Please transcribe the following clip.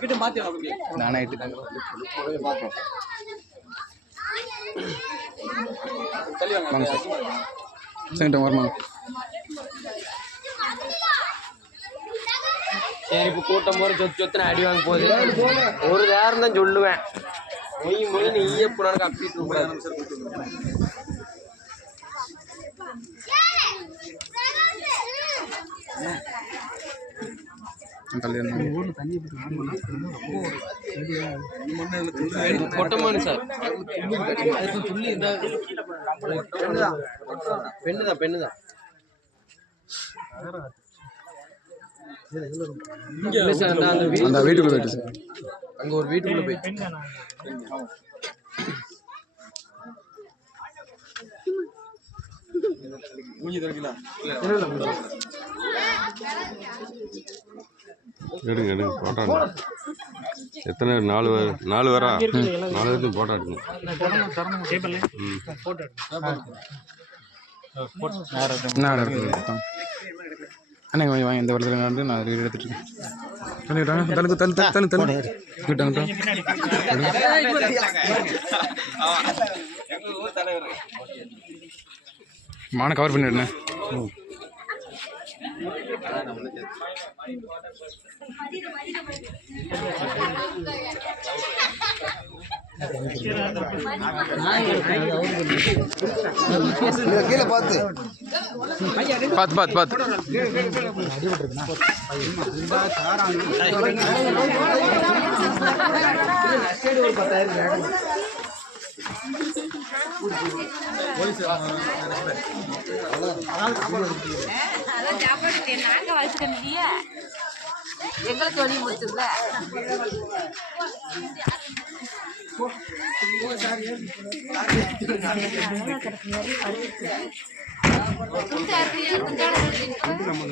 கிட்ட மாத்தி நானே வாங்க சார். இப்ப கூட்டம் போற சொத்து சொத்துன்னு அடி வாங்க போகுது. ஒரு நேரம் தான் சொல்லுவேன். மொய் மொய் நீ ஈயப்புனான்னு கப்பிட்டு கூடாது. கல்யாணம் கொட்டமானு சார். அந்த வீ- அந்த வீட்டுக்குள்ள போயிட்டு சார். அங்க ஒரு வீட்டுக்குள்ள போய் எடுங்க எடுங்க போட்டோ. எத்தனை நாலு பேர் நாலு பேரா நாலு பேருக்கு போட்டோ எடுங்க. ம் என்ன ஆர்டர் இருக்கு அண்ணா வாங்கி வாங்கி. இந்த வருடத்துல வந்து நான் வீடு எடுத்துட்டு இருக்கேன். தள்ளு தள்ளு தள்ளு தள்ளு தள்ளு விட்டாங்க மான கவர் பண்ணிடுண்ணே கீழே பார்த்து. பார்த்து பார்த்து பார்த்து. அதான் சாப்பாடு நாங்கள் வச்சுக்க முடியா எங்களுக்கு வழி முடிச்சுல நம்ம